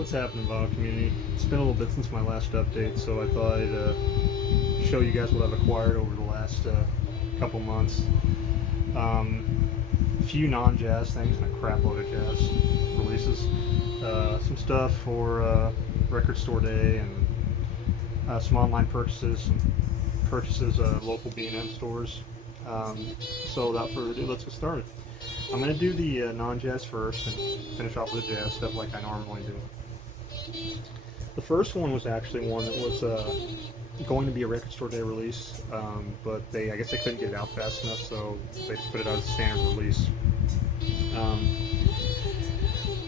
What's happening, vinyl community? It's been a little bit since my last update, so I thought I'd show you guys what I've acquired over the last couple months. A few non-jazz things and a crap load of jazz releases. Some stuff for record store day and some online purchases, some purchases local B&M stores. So without further ado, let's get started. I'm going to do the non-jazz first and finish off with the jazz stuff like I normally do. The first one was actually one that was going to be a record store day release, but I guess they couldn't get it out fast enough, so they just put it out as a standard release.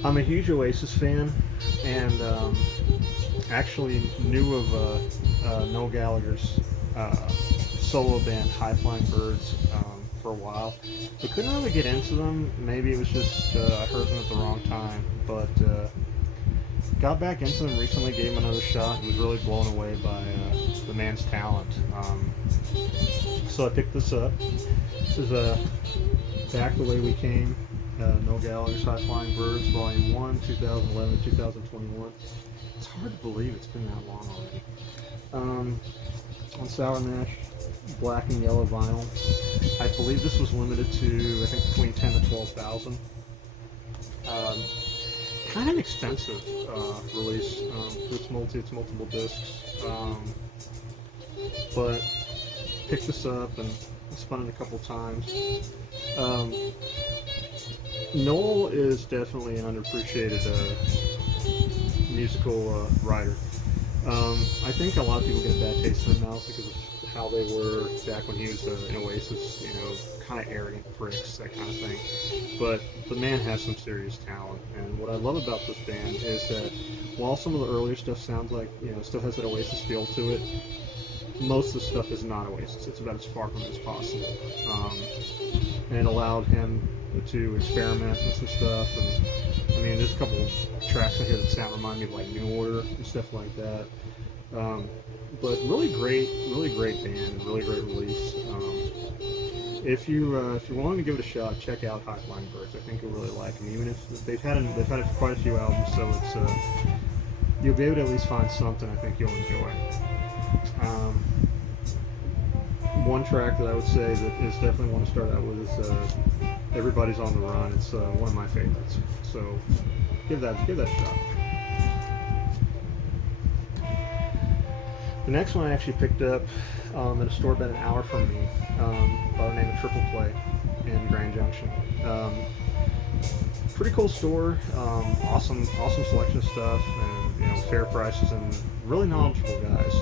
I'm a huge Oasis fan, and actually knew of Noel Gallagher's solo band High Flying Birds for a while, but couldn't really get into them. Maybe it was just I heard them at the wrong time, but got back into them recently, gave them another shot, and was really blown away by the man's talent. So I picked this up. This is Back the Way We Came, Noel Gallagher's High Flying Birds, Volume 1, 2011-2021. It's hard to believe it's been that long already. On Sour Mash, black and yellow vinyl. I believe this was limited to, I think, between 10 to 12,000. Kind of an expensive release. It's multiple discs, but picked this up and spun it a couple times. Noel is definitely an underappreciated musical writer. I think a lot of people get a bad taste in their mouth because of how they were back when he was in Oasis, you know, kind of arrogant pricks, that kind of thing. But the man has some serious talent, and what I love about this band is that while some of the earlier stuff sounds like, you know, still has that Oasis feel to it, most of the stuff is not Oasis. It's about as far from it as possible. And it allowed him to experiment with some stuff, and I mean, there's a couple tracks in here that remind me of like New Order and stuff like that. But really great band, really great release. If you're willing to give it a shot, check out High Flying Birds. I think you'll really like them, even if they've had quite a few albums, so it's you'll be able to at least find something I think you'll enjoy. One track that I would say that is definitely one to start out with is Everybody's on the Run. It's one of my favorites, so give that a shot. The next one I actually picked up at a store about an hour from me, by the name of Triple Play in Grand Junction. Pretty cool store, awesome selection of stuff, and you know, fair prices and really knowledgeable guys.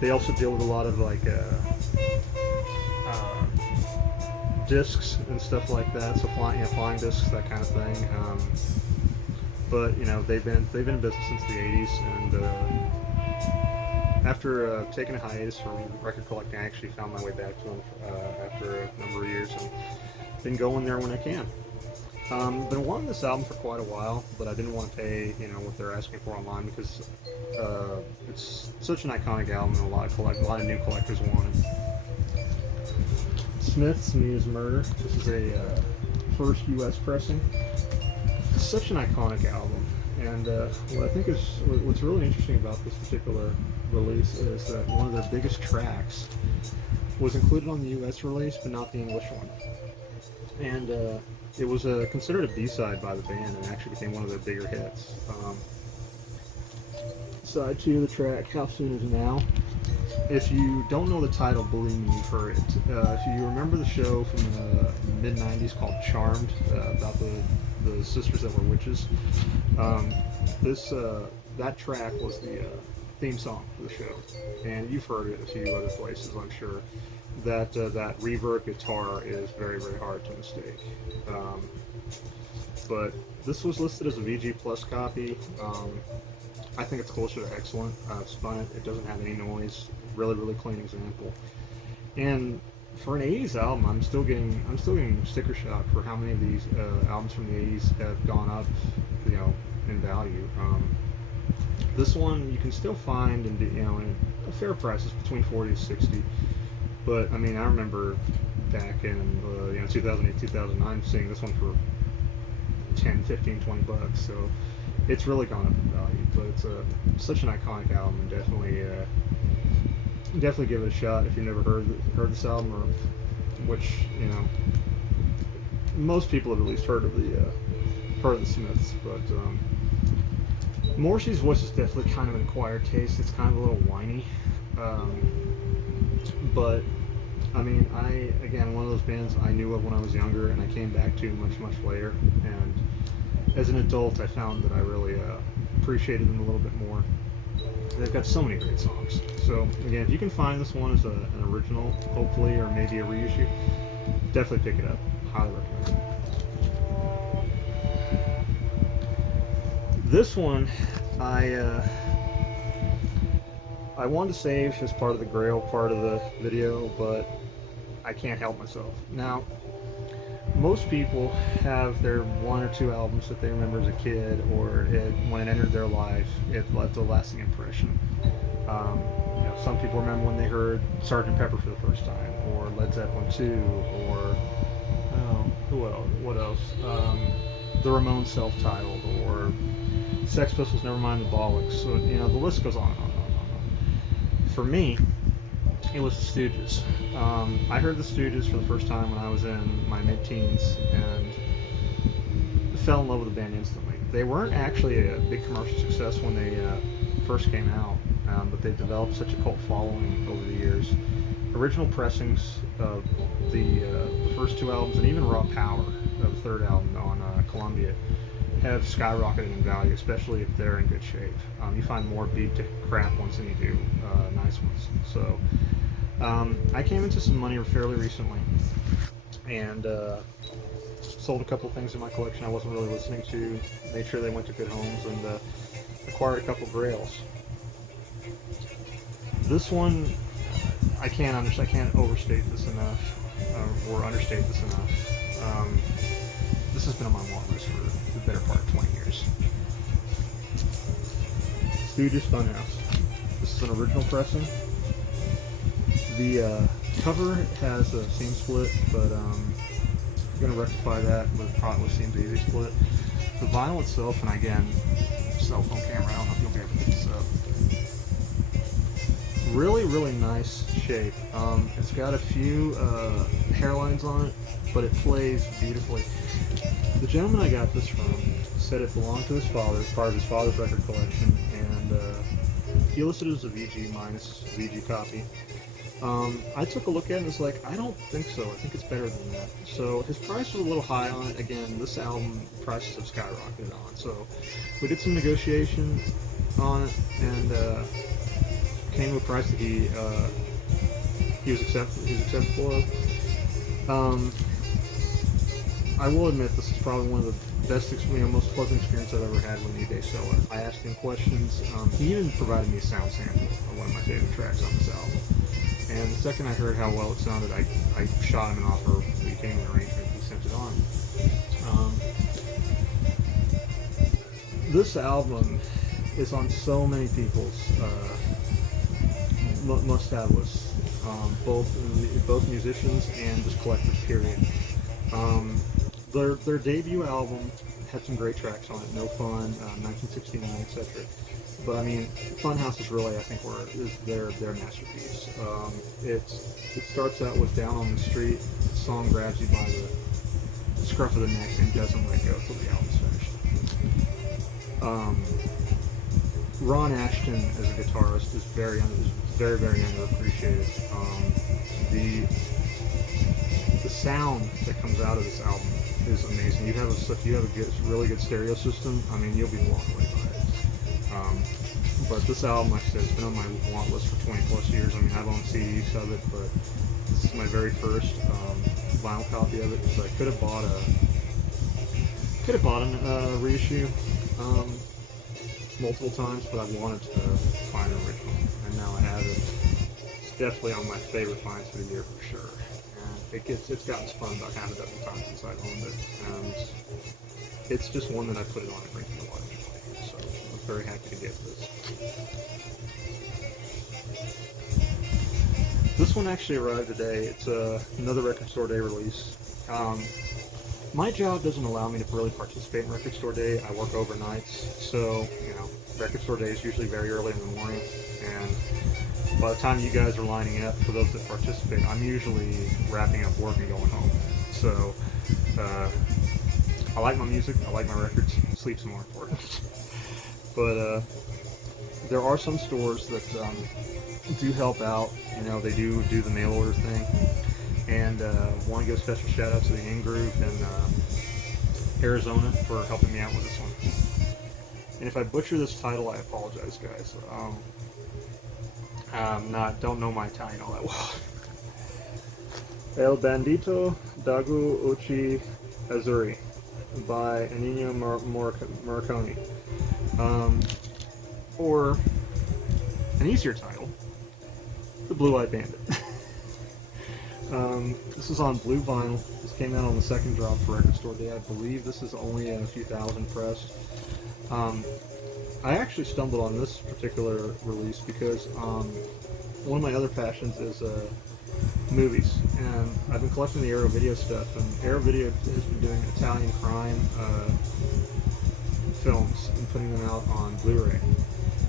They also deal with a lot of like discs and stuff like that, so flying discs, that kind of thing. But you know, they've been in business since the 80s, and after taking a hiatus from record collecting, I actually found my way back to them after a number of years, and been going there when I can. Been wanting this album for quite a while, but I didn't want to pay, you know, what they're asking for online because it's such an iconic album, and a lot of new collectors want it. Smith's Muse Murder. This is a first U.S. pressing. It's such an iconic album, and what I think is what's really interesting about this particular release is that one of their biggest tracks was included on the U.S. release, but not the English one. And it was considered a B-side by the band, and actually became one of their bigger hits. Side 2 of the track, How Soon Is Now. If you don't know the title, believe me, you've heard it. If you remember the show from the mid-90s called Charmed, about the sisters that were witches, that track was the theme song for the show, and you've heard it a few other places, I'm sure. That reverb guitar is very, very hard to mistake. But this was listed as a VG Plus copy. I think it's closer to excellent. Spun it. It doesn't have any noise. Really clean example. And for an 80s album, I'm still getting sticker shock for how many of these albums from the 80s have gone up, you know, in value. This one you can still find in, you know, in a fair price. It's between 40 to 60. But I mean, I remember back in 2008, 2009, seeing this one for 10, 15, 20 bucks. So it's really gone up in value. But it's such an iconic album. Definitely give it a shot if you've never heard this album, or which, you know, most people have at least heard of the Smiths. But Morrissey's voice is definitely kind of an acquired taste. It's kind of a little whiny, but I mean, again, one of those bands I knew of when I was younger, and I came back to much later. And as an adult, I found that I really appreciated them a little bit more. They've got so many great songs. So again, if you can find this one as an original, hopefully, or maybe a reissue, definitely pick it up. Highly recommend it. This one, I wanted to save as part of the GRAIL part of the video, but I can't help myself. Now, most people have their one or two albums that they remember as a kid, or when it entered their life, it left a lasting impression. You know, some people remember when they heard Sgt. Pepper for the first time, or Led Zeppelin 2, or what else? The Ramones self-titled, or Sex Pistols, Nevermind the Bollocks. So, you know, the list goes on and on and on and on. For me, it was the Stooges. I heard the Stooges for the first time when I was in my mid-teens, and fell in love with the band instantly. They weren't actually a big commercial success when they first came out, but they've developed such a cult following over the years. Original pressings of the first two albums, and even Raw Power, the third album on Columbia, have skyrocketed in value, especially if they're in good shape. You find more beat to crap ones than you do nice ones. So I came into some money fairly recently, and sold a couple things in my collection I wasn't really listening to, made sure they went to good homes, and acquired a couple GRAILs. This one, I can't overstate this enough, or understate this enough. This has been on my want list for the better part of 20 years. Stooges Funhouse. This is an original pressing. The cover has a seam split, but I'm going to rectify that with seam to easy split. The vinyl itself, and again, cell phone camera, I don't know if you'll be able to pick this up. Really nice shape. It's got a few hairlines on it, but it plays beautifully. The gentleman I got this from said it belonged to his father, part of his father's record collection, and he listed it as a VG minus VG copy. I took a look at it and was like, I don't think so. I think it's better than that. So his price was a little high on it. Again, this album prices have skyrocketed on. So we did some negotiation on it, and came to a price that he was acceptable of. I will admit this is probably one of the best, most pleasant experience I've ever had with an eBay seller. I asked him questions. He even provided me a sound sample of one of my favorite tracks on this album. And the second I heard how well it sounded, I shot him an offer. We came to an arrangement. He sent it on. This album is on so many people's must-have lists, both musicians and just collectors. Period. Their debut album had some great tracks on it. No Fun, 1969, etc. But I mean, Funhouse is really, I think, their masterpiece. It starts out with Down on the Street. The song grabs you by the scruff of the neck and doesn't let go until the album's finished. Ron Ashton as a guitarist is very underappreciated. The sound that comes out of this album is amazing. You have a really good stereo system. I mean, you'll be blown away by it. But this album, like I said, it's been on my want list for 20 plus years. I mean, I've owned CDs of it, but this is my very first vinyl copy of it. So I could have bought a reissue multiple times, but I wanted to find an original, and now I have it. It's definitely on my favorite finds for the year for sure. And it's gotten spun about half a dozen times since I've owned it, and it's just one that I put it on and bring to the life. So I'm very happy to get this. This one actually arrived today. It's another Record Store Day release. My job doesn't allow me to really participate in Record Store Day. I work overnights, so, you know, Record Store Day is usually very early in the morning, and by the time you guys are lining up, for those that participate, I'm usually wrapping up work and going home. So, I like my music, I like my records, sleep's more important. But, there are some stores that do help out, you know, they do the mail order thing. And want to give a special shout out to the In-Groove in Arizona for helping me out with this one. And if I butcher this title, I apologize, guys. Don't know my Italian all that well. El Bandito Dagu Uchi Azzurri by Ennio Morricone. Or an easier title, The Blue-Eyed Bandit. This is on blue vinyl. This came out on the second drop for Record Store Day. I believe this is only a few thousand pressed. I actually stumbled on this particular release because one of my other passions is movies, and I've been collecting the Arrow Video stuff, and Arrow Video has been doing Italian crime films and putting them out on Blu-ray.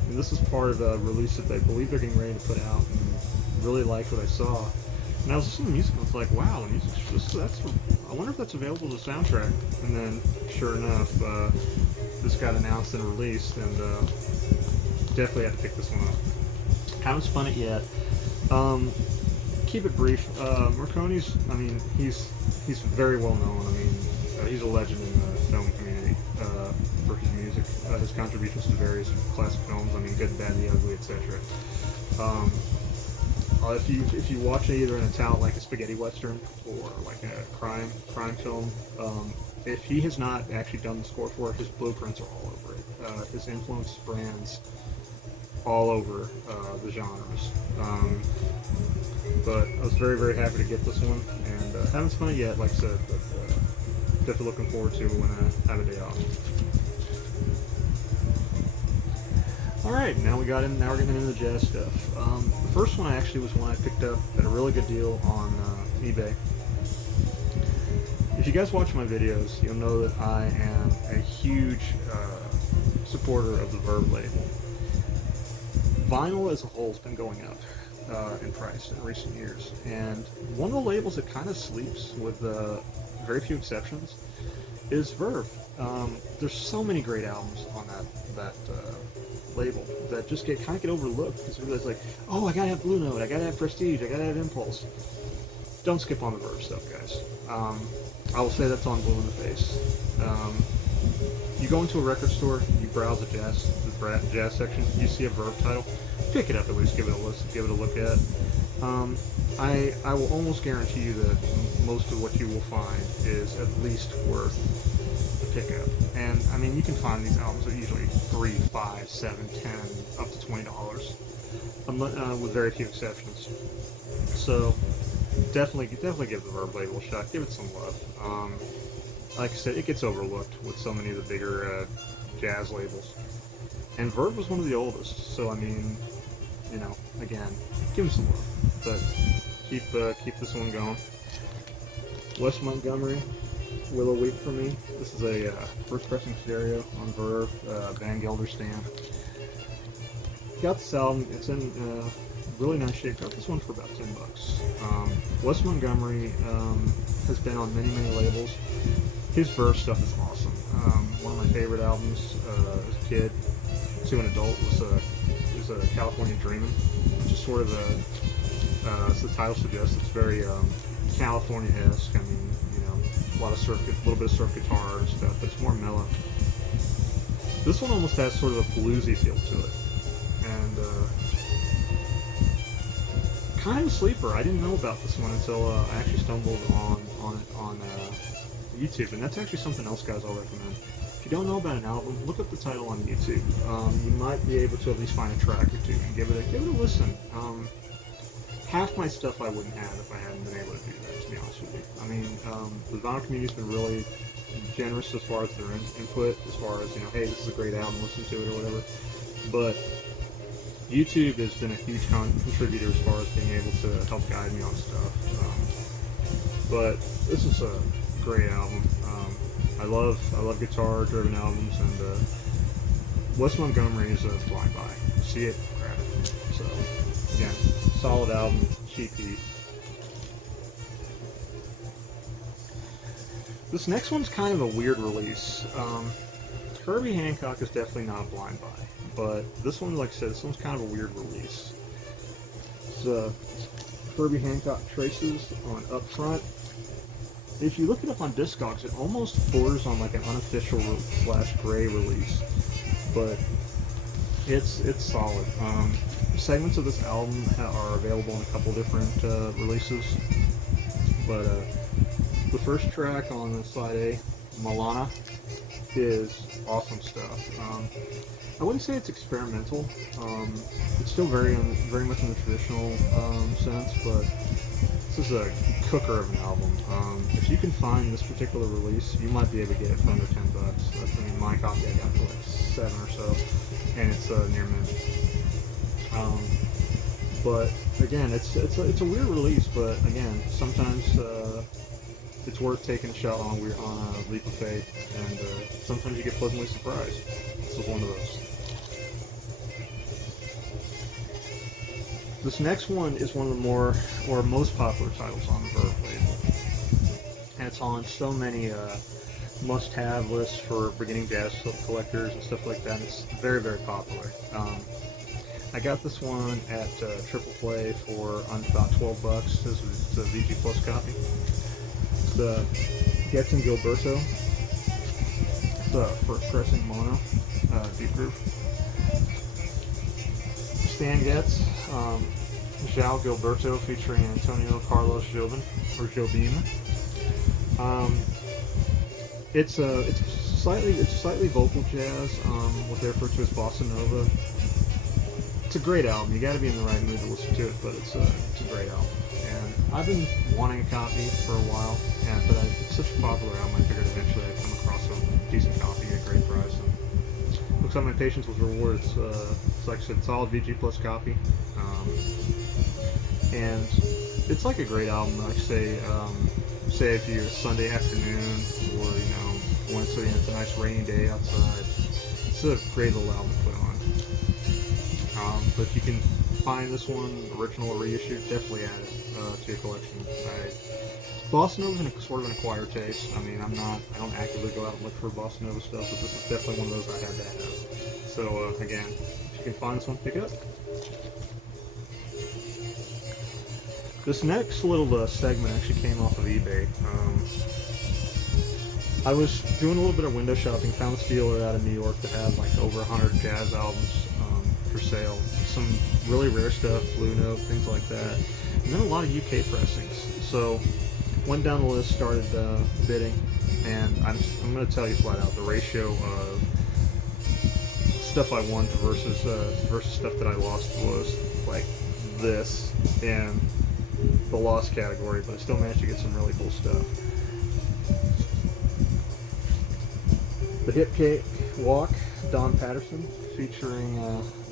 And this is part of a release that I believe they're getting ready to put out, and really liked what I saw. And I was listening to music and I was like, wow, the music, I wonder if that's available as a soundtrack. And then, sure enough, this got announced and released, and definitely had to pick this one up. Haven't spun it yet. Keep it brief. Morricone's, I mean, he's very well known. I mean, he's a legend in the film community for his music, his contributions to various classic films. I mean, Good, Bad, the Ugly, etc. If you watch it either in a talent like a spaghetti western or like a crime film, if he has not actually done the score for it, his blueprints are all over it. His influence brands all over the genres. But I was very, very happy to get this one, and haven't spun it yet, like I said, but definitely looking forward to it when I have a day off. Alright, now we're getting into the jazz stuff. The first one actually was one I picked up at a really good deal on eBay. If you guys watch my videos, you'll know that I am a huge supporter of the Verve label. Vinyl as a whole has been going up in price in recent years, and one of the labels that kind of sleeps, with very few exceptions, is Verve. There's so many great albums on that label that just kind of get overlooked because everybody's like, oh, I gotta have Blue Note, I gotta have Prestige, I gotta have Impulse. Don't skip on the Verve stuff, guys. I will say that's on blue in the face. You go into a record store, you browse the jazz section, you see a Verve title, pick it up at least, give it a look at. I will almost guarantee you that most of what you will find is at least worth the pickup. And I mean, you can find these albums are usually $3, $5, $7, $10, up to $20, with very few exceptions. So definitely give the Verve label a shot. Give it some love. Like I said, it gets overlooked with so many of the bigger jazz labels. And Verve was one of the oldest, so I mean, you know, again, give them some love. But keep this one going. Wes Montgomery, Willow Weep for Me. This is a first pressing stereo on Verve, Van Gelder stamp. Got this album. It's in really nice shape. Got this one for about $10. Wes Montgomery has been on many labels. His Verve stuff is awesome. One of my favorite albums as a kid to an adult was California Dreamin', which is sort of as the title suggests, it's very California-esque. I mean, you know, a little bit of surf guitar and stuff, but it's more mellow. This one almost has sort of a bluesy feel to it, and kind of a sleeper. I didn't know about this one until I actually stumbled on it on YouTube, and that's actually something else, guys, I'll recommend. If you don't know about an album, look up the title on YouTube. You might be able to at least find a track or two and give it a listen. Half my stuff I wouldn't have if I hadn't been able to do that, to be honest with you. I mean, the vinyl community's been really generous as far as their input, as far as, you know, hey, this is a great album, listen to it or whatever. But YouTube has been a huge contributor as far as being able to help guide me on stuff. But this is a great album. I love guitar-driven albums, and Wes Montgomery is a blind buy. See it, grab it. So, again, solid album, cheap heat. This next one's kind of a weird release. Kirby Hancock is definitely not a blind buy, but this one, like I said, this one's kind of a weird release. It's Kirby Hancock Traces on up front. If you look it up on Discogs, it almost borders on like an unofficial / gray release, but it's solid. Segments of this album are available in a couple different releases, but the first track on side A, Milana, is awesome stuff. I wouldn't say it's experimental. It's still very much in the traditional sense, but this is a cooker of an album. If you can find this particular release, you might be able to get it for under $10. I mean, my copy I got for like 7 or so, and it's near mint. But again, it's a weird release. But again, sometimes it's worth taking a shot on a leap of faith, and sometimes you get pleasantly surprised. This is one of those. This next one is one of the more or most popular titles on the Verve label, and it's on so many must-have lists for beginning jazz collectors and stuff like that. It's very, very popular. I got this one at Triple Play for about $12. This is a VG Plus copy. The Getson Gilberto. It's a first pressing mono, deep groove. Stan Getz, João Gilberto featuring Antonio Carlos Jobim, or Jobim. It's slightly vocal jazz, what they refer to as bossa nova. It's a great album. You got to be in the right mood to listen to it, but it's a great album. And I've been wanting a copy for a while, but it's such a popular album, I figured eventually I'd come across a decent copy at a great price. And looks like my patience was rewarded. It's like I said, solid VG Plus copy, and it's like a great album. Like say if you're a Sunday afternoon, or when it's a nice rainy day outside, it's a great little album to put on. But if you can find this one, original or reissued, definitely add it to your collection. Bossa Nova's in sort of an acquired taste. I mean, I don't actively go out and look for Bossa Nova stuff, but this is definitely one of those I had to have. So again, if you can find this one, pick it up. This next little segment actually came off of eBay. I was doing a little bit of window shopping, found this dealer out of New York that had like over 100 jazz albums for sale. Some really rare stuff, Blue Note, things like that, and then a lot of UK pressings. So went down the list, started bidding, and I'm going to tell you flat out, the ratio of stuff I won versus stuff that I lost was like this in the lost category, but I still managed to get some really cool stuff. The Hip Cake Walk, Don Patterson, featuring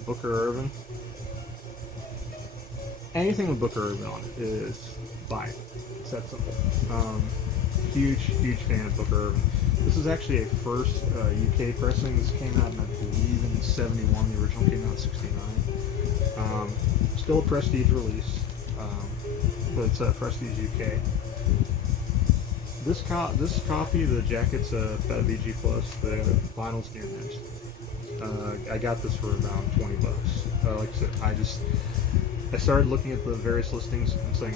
Booker Irvin. Anything with Booker Irvin on it is buy it. It's that simple. Huge fan of Booker Irvin. This is actually a first UK pressing. This came out in, I believe, in '71. The original came out in '69. Still a prestige release, but it's a prestige UK. This copy, the jacket's about VG Plus. The vinyl's near mint. I got this for around $20. Like I said, I started looking at the various listings and saying,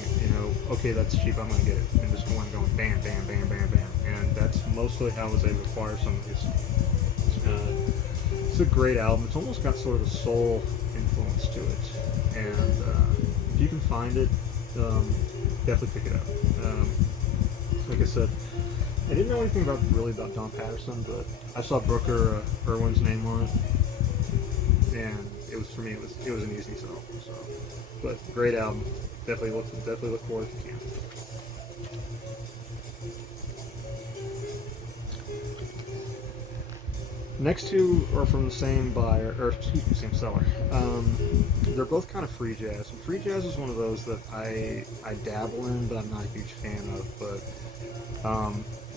okay, that's cheap, I'm gonna get it, and just going bam, bam, bam, bam, bam, and that's mostly how I was able to acquire some of these. It's a great album. It's almost got sort of a soul influence to it, and if you can find it, definitely pick it up. Like I said, I didn't know anything about Don Patterson, but I saw Booker Irwin's name on it, and it was, for me, it was an easy sell. So, but great album. Definitely look forward if you can. Next two are from the same buyer, or excuse me, same seller. They're both kind of free jazz. And free jazz is one of those that I dabble in, but I'm not a huge fan of. But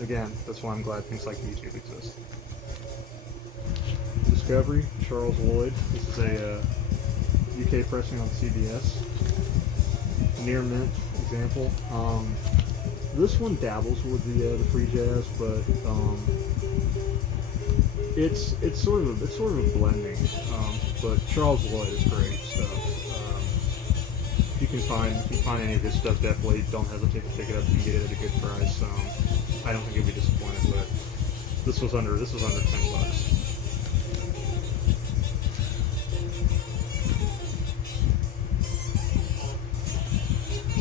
again, that's why I'm glad things like YouTube exist. Discovery, Charles Lloyd. This is a UK pressing on CBS. Near mint example. This one dabbles with the free jazz, but it's sort of a blending. But Charles Lloyd is great stuff. If you can find any of his stuff, definitely don't hesitate to pick it up. You can get it at a good price. I don't think you'll be disappointed. But this was under $10.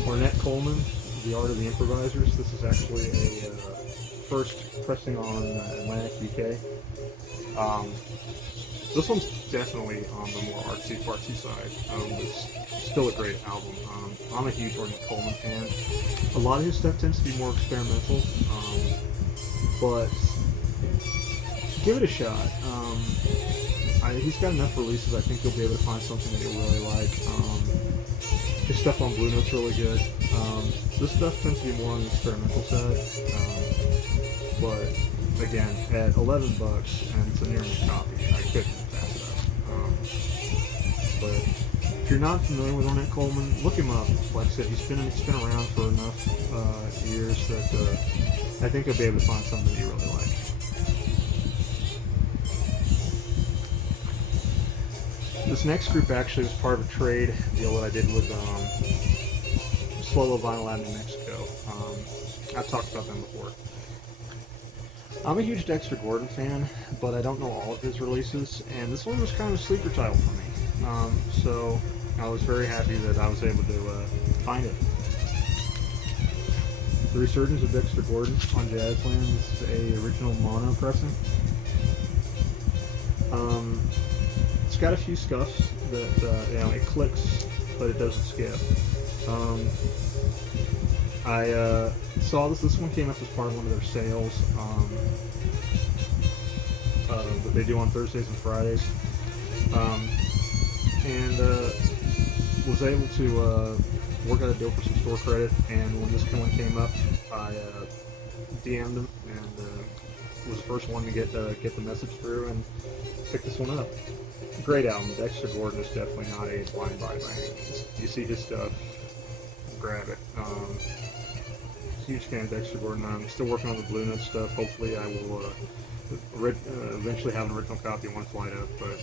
Ornette Coleman, The Art of the Improvisers. This is actually a first pressing on Atlantic, UK. This one's definitely on the more artsy-fartsy side. It's still a great album. I'm a huge Ornette Coleman fan. A lot of his stuff tends to be more experimental, but give it a shot. He's got enough releases. I think you'll be able to find something that you'll really like. His stuff on Blue Note's really good. This stuff tends to be more on the experimental side, but again, at $11 and it's a near mint copy, I couldn't pass it up. But if you're not familiar with Ornette Coleman, look him up. Like I said, he's been around for enough years that I think you'll be able to find something that you really like. This next group actually was part of a trade deal that I did with Slolo Vinyl out in New Mexico. I've talked about them before. I'm a huge Dexter Gordon fan, but I don't know all of his releases, and this one was kind of a sleeper title for me. So I was very happy that I was able to find it. The Resurgence of Dexter Gordon on Jazzland. This is a original mono pressing. It's got a few scuffs that it clicks, but it doesn't skip. I saw this one came up as part of one of their sales that they do on Thursdays and Fridays, and was able to work out a deal for some store credit. And when this one came up, I DM'd him and was the first one to get the message through and pick this one up. Great album. Dexter Gordon is definitely not a blind buy by any means. You see his stuff, grab it. Huge fan of Dexter Gordon. I'm still working on the Blue Note stuff. Hopefully I will eventually have an original copy of One Flight Up, but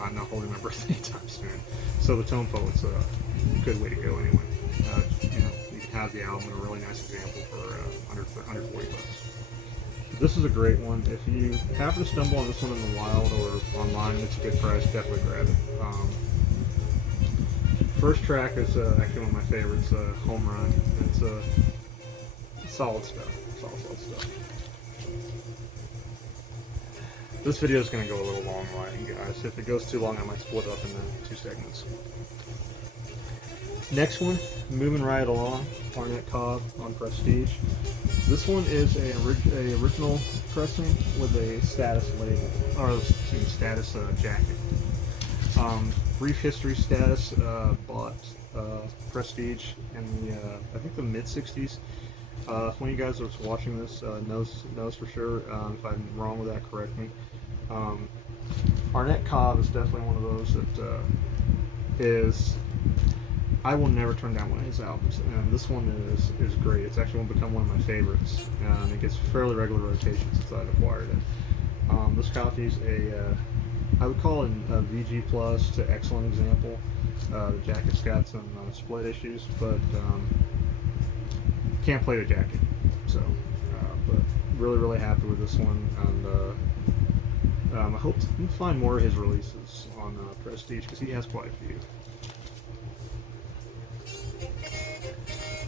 I'm not holding my breath anytime soon. So the Tone Poet's a good way to go anyway. You can have the album in a really nice example for under $40. This is a great one. If you happen to stumble on this one in the wild or online, it's a good price. Definitely grab it. First track is actually one of my favorites, Home Run. It's solid stuff. Solid stuff. This video is going to go a little long, guys. If it goes too long, I might split it up into 2 segments. Next one, moving right along, Burt Cobb on Prestige. This one is a original pressing with a status label, or status jacket. Brief history: Status bought Prestige in the I think the mid '60s. If one of you guys that's watching this knows for sure. If I'm wrong with that, correct me. Burt Cobb is definitely one of those that is. I will never turn down one of his albums, and this one is great. It's actually become one of my favorites, and it gets fairly regular rotation since I've acquired it. This copy is I would call it a VG Plus to excellent example. The jacket's got some split issues, but can't play the jacket. So, but really happy with this one, and I hope to find more of his releases on Prestige because he has quite a few.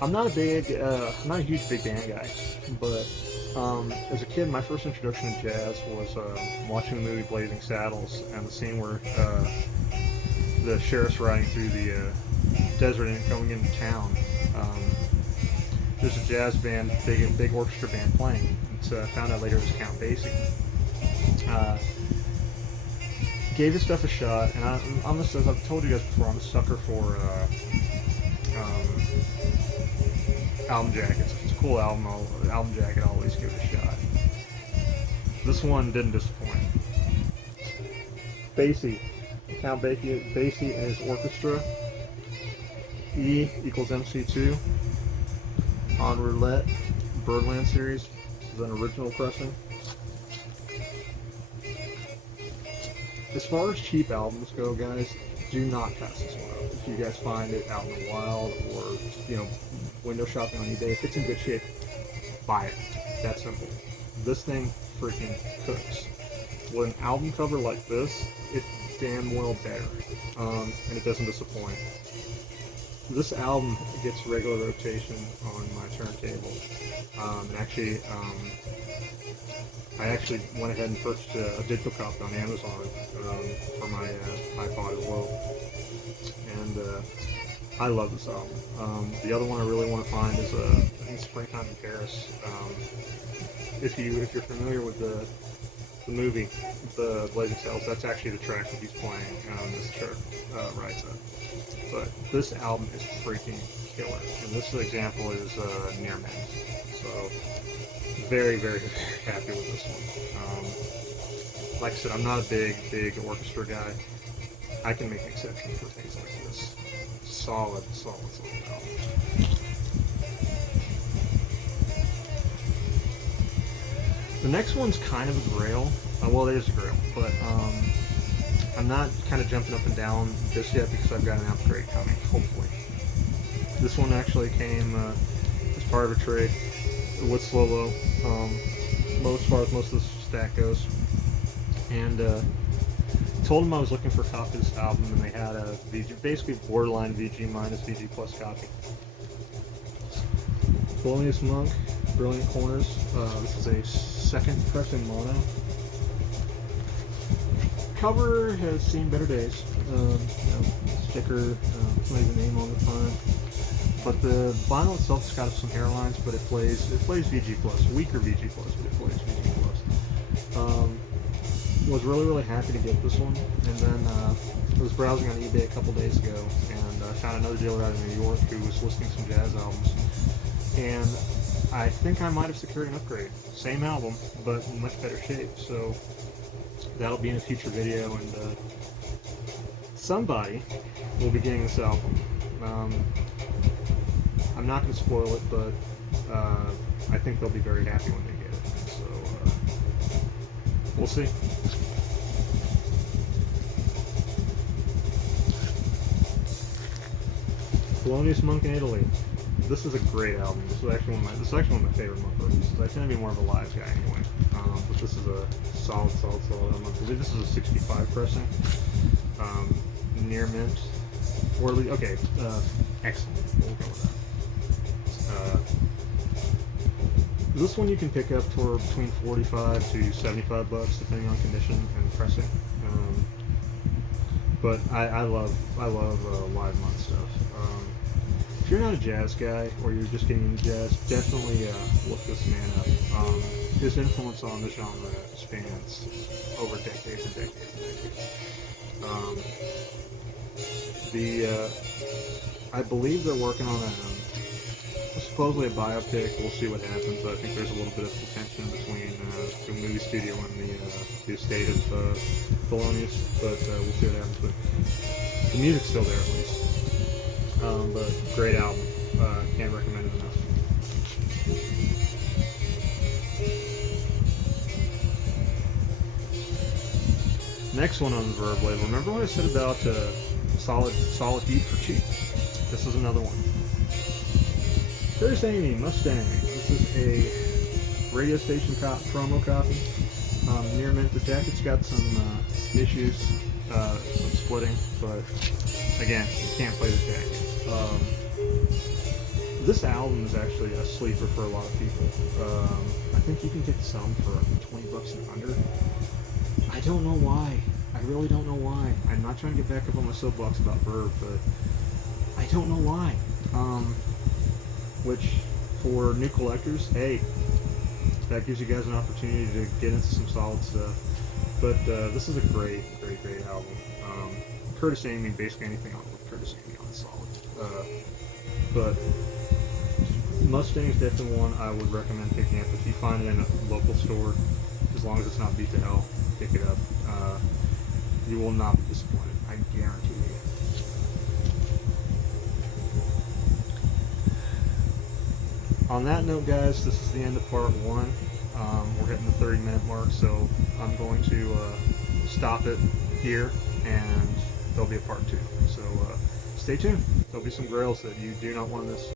I'm not a huge big band guy, but as a kid, my first introduction to jazz was watching the movie Blazing Saddles and the scene where the sheriff's riding through the desert and going into town. There's a jazz band, big orchestra band playing. And I found out later it was Count Basie. Gave his stuff a shot, and as I've told you guys before, I'm a sucker for album jackets. If it's a cool album jacket, I'll always give it a shot. This one didn't disappoint. Basie. Count Basie and his orchestra. E equals MC2. On Roulette, Birdland series. This is an original pressing. As far as cheap albums go, guys, do not pass this one up. If you guys find it out in the wild or, you know, window shopping on eBay, if it's in good shape, buy it. That simple. This thing freaking cooks. With an album cover like this, it's damn well better, and it doesn't disappoint. This album gets regular rotation on my turntable, and actually, I actually went ahead and purchased a digital copy on Amazon for my iPod as well, and I love this album. The other one I really want to find is I think Springtime in Paris. If you're familiar with the movie, The Blazing Saddles, that's actually the track that he's playing this track writes up. But this album is freaking killer, and this example is Near Men. So very, very, very happy with this one. Like I said, I'm not a big orchestra guy. I can make an exception for things like this. Solid album. The next one's kind of a grail. Well, it is a grail, but I'm not kind of jumping up and down just yet because I've got an upgrade coming, hopefully. This one actually came as part of a trade with Slow-Lo, as far as most of the stack goes. And told them I was looking for a copy of this album, and they had a VG, basically borderline VG minus VG plus copy. Felonious Monk, Brilliant Corners. This is a second pressing mono. Cover has seen better days. You know, sticker, leave the name on the front. But the vinyl itself has got some hairlines, but it plays VG plus, weaker VG plus, but it plays VG plus. Was really happy to get this one, and then I was browsing on eBay a couple days ago, and I found another dealer out of New York who was listing some jazz albums, and I think I might have secured an upgrade. Same album, but in much better shape. So that'll be in a future video, and somebody will be getting this album. I'm not going to spoil it, but I think they'll be very happy when they get it. So we'll see. Felonious Monk in Italy. This is a great album. This is actually one of my favorite Monk releases. I tend to be more of a live guy anyway, but this is a solid album. I believe this is a 65 pressing, near mint, or okay, excellent. We'll go with that. This one you can pick up for between $45 to $75 depending on condition and pressing. But I love live Monk stuff. If you're not a jazz guy or you're just getting into jazz, definitely look this man up. His influence on the genre spans over decades and decades and decades. I believe they're working on supposedly a biopic. We'll see what happens. I think there's a little bit of tension between the movie studio and the estate of Felonious, but we'll see what happens. But the music's still there at least. But great album. Can't recommend it enough. Next one on the Verve label. Remember what I said about solid heat for cheap? This is another one. First Amy Mustang. This is a radio station promo copy. Near mint. The jacket's got some issues, some splitting, but again, you can't play the jacket. This album is actually a sleeper for a lot of people. I think you can get this album for $20 and under. I don't know why. I really don't know why. I'm not trying to get back up on my soapbox about Verve, but I don't know why. Which, for new collectors, hey, that gives you guys an opportunity to get into some solid stuff. But this is a great album. Curtis Amy, basically anything on with Curtis Amy on is solid. But Mustang is definitely one I would recommend picking up. If you find it in a local store, as long as it's not beat to hell, pick it up. You will not be disappointed, I guarantee you. On that note, guys, this is the end of part 1. We're hitting the 30-minute mark, so I'm going to stop it here, and there'll be a part 2. So stay tuned. There'll be some grails that you do not want to miss.